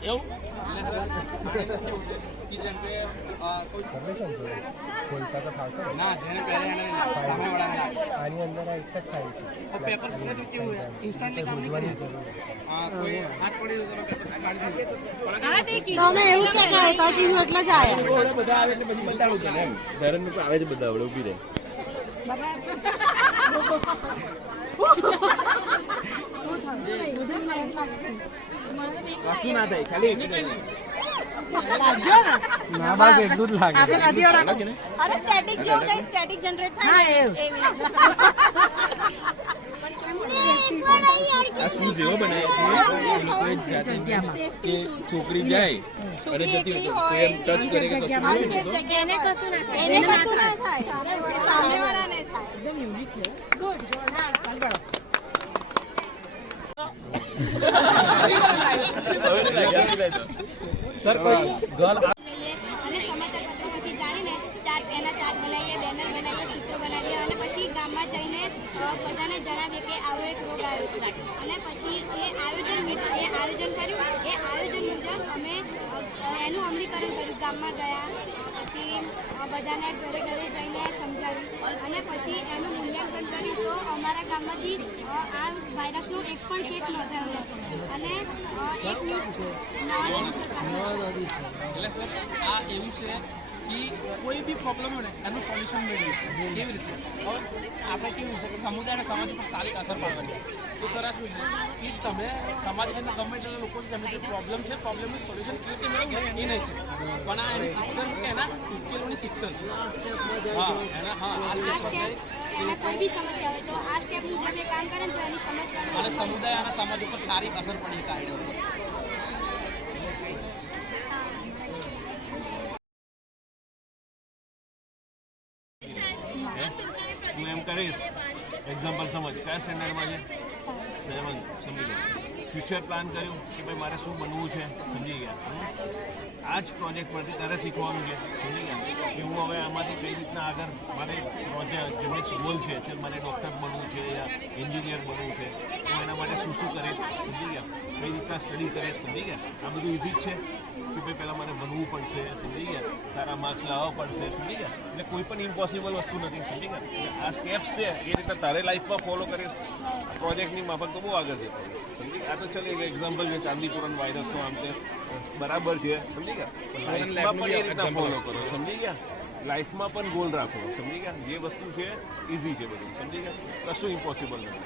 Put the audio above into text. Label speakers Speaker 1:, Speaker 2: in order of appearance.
Speaker 1: એવું? જેમ કે અ, કોઈ
Speaker 2: તમે શું જોયું ખોલતા તો ફાવશે ના
Speaker 1: જેને પહેરે સામેવાળાને
Speaker 2: આની અંદર એક જ ફાઇલ છે.
Speaker 1: પેપર સ્પ્રે કેવું હોય ઇન્સ્ટન્ટલી કામ નહીં કરે હા કોઈ હાથ પડી તો પેપર કાઢી દીધું
Speaker 3: તમે એવું છે કે તો કીધું એટલે જ આયા.
Speaker 4: બધા આવે એટલે પછી બતાડું તને એમ. ધરમ આવે છે બધા આવડે ઊભી રહે. કશું ના થાય ખાલી એટલું જ.
Speaker 2: ના બસ એટલું જ લાગે
Speaker 3: આપણે નથી આવડતું.
Speaker 4: લાગે ને?
Speaker 5: અરે સ્ટેટિક જેવું કઈ સ્ટેટિક જનરેટ થાય
Speaker 3: હા,
Speaker 5: ને
Speaker 3: એવું.
Speaker 5: એવી
Speaker 4: આ શૂઝ એવો બનાવ્યા છે એ લોકોએ જાતે કે છોકરી જાય અને જતી રહે તો એમ ટચ કરે કે કશું નહીં
Speaker 5: Unsafe
Speaker 4: થતું.
Speaker 5: જગ્યા એને કશું ના થાય એને કશું ના થાય સામેવાળાને થાય ગુડ હા
Speaker 4: સર કોઈ ગર્લ
Speaker 6: અને સમાચાર પત્રમાંથી જાણીને ચાર્ટ એના ચાર્ટ બનાવીએ બેનર બનાવીએ ચિત્રો બનાવીએ અને પછી ગામમાં જઈને અ, બધાને જણાવીએ કે આવો એક રોગ આવ્યો છે. અને પછી એ આયોજન એ આયોજન કર્યું. એ આયોજન મુજબ અમે એનું અમલીકરણ કર્યું. ગામમાં ગયા, પછી બધાને ઘરે ઘરે જઈને સમજાવ્યું. અને પછી એનું મૂલ્યાંકન કર્યું તો અમારા ગામમાંથી આ વાયરસનો એક પણ કેસ નોંધાયો હતો. અને એક ન્યૂઝ
Speaker 1: એટલે સર, આ એવું છે કે કોઈ બી પ્રોબ્લેમ હોય ને એનું સોલ્યુશન મેળવ્યું કેવી રીતે? હવે આપણે કેવું છે કે સમુદાય અને સમાજ ઉપર સારી અસર પાડવાની છે. તો સરસ શું છે કે તમે સમાજ અંદર ગમે તેટલા લોકો છે જે પ્રોબ્લેમ છે પ્રોબ્લેમનું સોલ્યુશન કેવી રીતે મેળવવું એ નહીં પણ આ એની શિક્ષણ કે એના ઉકેલોની શિક્ષણ છે. હા એના હા
Speaker 6: કોઈ બી સમસ્યા હોય તો આ સ્ટેપ મુજબ કામ કરે તો એની
Speaker 1: અને સમુદાય અને સમાજ ઉપર સારી અસર પડી એક
Speaker 4: હું? એમ કરીશ એક્ઝામ્પલ સમજ. કયા સ્ટેન્ડર્ડમાં છે? સેવન સમજી ગયા ફ્યુચર પ્લાન કર્યું કે ભાઈ મારે શું બનવું છે? સમજી ગયા? આ જ પ્રોજેક્ટ પરથી તારે શીખવાનું છે. સમજી ગયા? કે હું હવે આમાંથી કઈ રીતના આગળ મારે પ્રોજેક્ટ જેમને ગોલ છે જે મારે ડૉક્ટર બનવું છે યા એન્જિનિયર બનવું છે હું એના માટે શું શું કરીશ? સમજી ગયા? કઈ રીતના સ્ટડી કરીશ સમજી ગયા આ બધું ઇઝી જ છે કે ભાઈ પહેલાં મારે ભણવું પડશે સમજી ગયા સારા માર્ક્સ લાવવા પડશે સમજી ગયા એટલે કોઈ પણ ઇમ્પોસિબલ વસ્તુ નથી સમજી ગયા એટલે આ સ્ટેપ્સ છે એ રીતે તારે લાઈફમાં ફોલો કરીશ પ્રોજેક્ટની માફક તો બહુ આગળ જતો સમજી ગયા? આ તો ચલે એક એક્ઝામ્પલ છે ચાંદીપુરમ વાયરસનો આમ તે બરાબર છે સમજી ગયા પણ લાઈફમાં પણ એ રીતના ફોલો કરો સમજી ગયા લાઈફમાં પણ ગોલ રાખો સમજી ગયા જે વસ્તુ છે ઇઝી છે બધું સમજી ગયા કશું ઇમ્પોસિબલ નથી